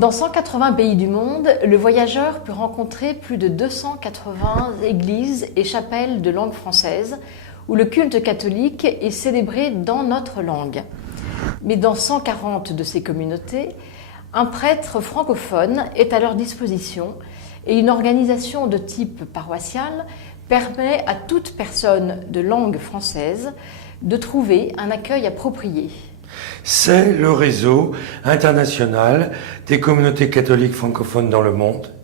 Dans 180 pays du monde, le voyageur peut rencontrer plus de 280 églises et chapelles de langue française où le culte catholique est célébré dans notre langue. Mais dans 140 de ces communautés, un prêtre francophone est à leur disposition et une organisation de type paroissial permet à toute personne de langue française de trouver un accueil approprié. C'est le réseau international des communautés catholiques francophones dans le monde,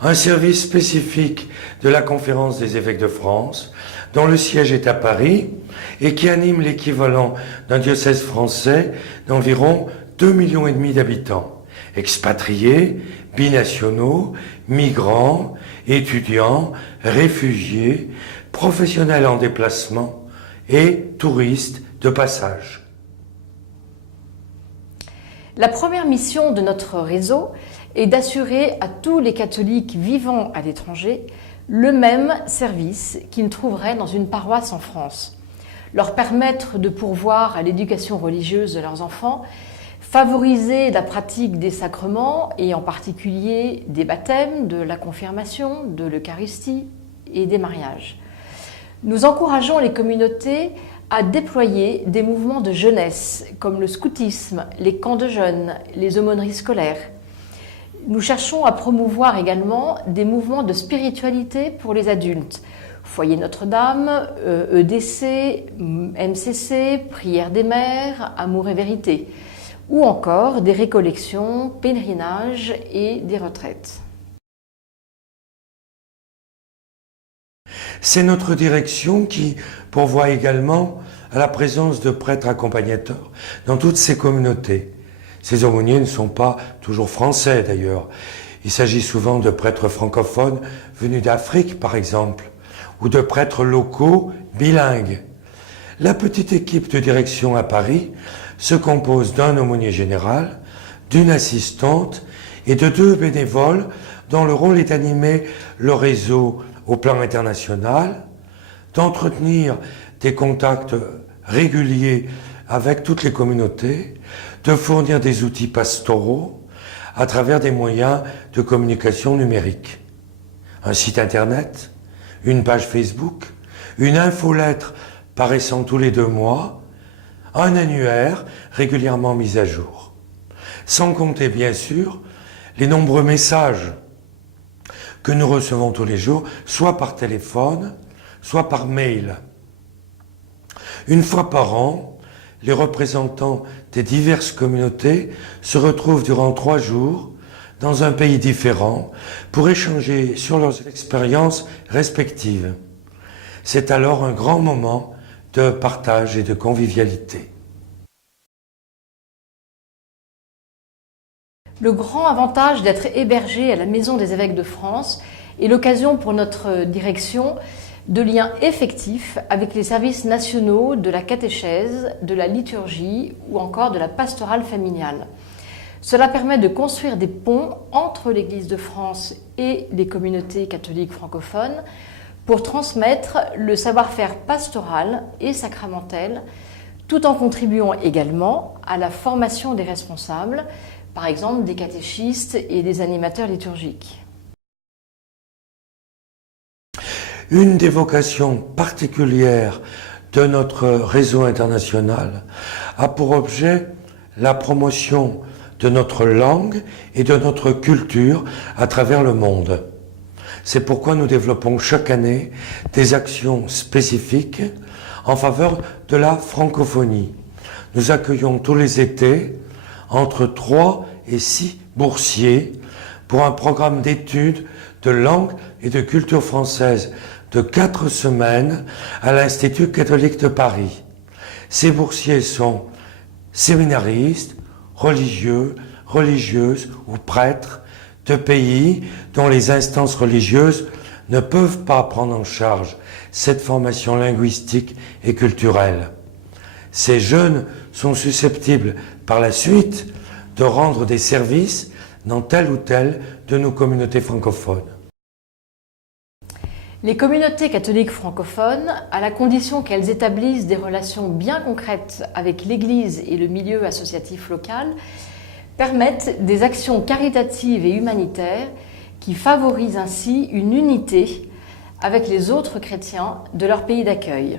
un service spécifique de la Conférence des évêques de France, dont le siège est à Paris et qui anime l'équivalent d'un diocèse français d'environ 2,5 millions d'habitants, expatriés, binationaux, migrants, étudiants, réfugiés, professionnels en déplacement et touristes de passage. La première mission de notre réseau est d'assurer à tous les catholiques vivant à l'étranger le même service qu'ils trouveraient dans une paroisse en France. Leur permettre de pourvoir à l'éducation religieuse de leurs enfants, favoriser la pratique des sacrements et en particulier des baptêmes, de la confirmation, de l'Eucharistie et des mariages. Nous encourageons les communautés à déployer des mouvements de jeunesse comme le scoutisme, les camps de jeunes, les aumôneries scolaires. Nous cherchons à promouvoir également des mouvements de spiritualité pour les adultes. Foyer Notre-Dame, EDC, MCC, Prière des Mères, Amour et Vérité, ou encore des récollections, pèlerinages et des retraites. C'est notre direction qui pourvoit également à la présence de prêtres accompagnateurs dans toutes ces communautés. Ces aumôniers ne sont pas toujours français d'ailleurs. Il s'agit souvent de prêtres francophones venus d'Afrique par exemple, ou de prêtres locaux bilingues. La petite équipe de direction à Paris se compose d'un aumônier général, d'une assistante et de 2 bénévoles dont le rôle est d'animer le réseau au plan international, d'entretenir des contacts réguliers avec toutes les communautés, de fournir des outils pastoraux à travers des moyens de communication numérique. Un site internet, une page Facebook, une infolettre paraissant tous les 2 mois, un annuaire régulièrement mis à jour. Sans compter bien sûr les nombreux messages que nous recevons tous les jours, soit par téléphone, soit par mail. Une fois par an, les représentants des diverses communautés se retrouvent durant 3 jours dans un pays différent pour échanger sur leurs expériences respectives. C'est alors un grand moment de partage et de convivialité. Le grand avantage d'être hébergé à la Maison des évêques de France est l'occasion pour notre direction de liens effectifs avec les services nationaux de la catéchèse, de la liturgie ou encore de la pastorale familiale. Cela permet de construire des ponts entre l'Église de France et les communautés catholiques francophones pour transmettre le savoir-faire pastoral et sacramentel, tout en contribuant également à la formation des responsables, par exemple des catéchistes et des animateurs liturgiques. Une des vocations particulières de notre réseau international a pour objet la promotion de notre langue et de notre culture à travers le monde. C'est pourquoi nous développons chaque année des actions spécifiques en faveur de la francophonie. Nous accueillons tous les étés entre 3 et 6 boursiers pour un programme d'études de langue et de culture française de 4 semaines à l'Institut catholique de Paris. Ces boursiers sont séminaristes, religieux, religieuses ou prêtres de pays dont les instances religieuses ne peuvent pas prendre en charge cette formation linguistique et culturelle. Ces jeunes sont susceptibles par la suite de rendre des services dans telle ou telle de nos communautés francophones. Les communautés catholiques francophones, à la condition qu'elles établissent des relations bien concrètes avec l'Église et le milieu associatif local, permettent des actions caritatives et humanitaires qui favorisent ainsi une unité avec les autres chrétiens de leur pays d'accueil.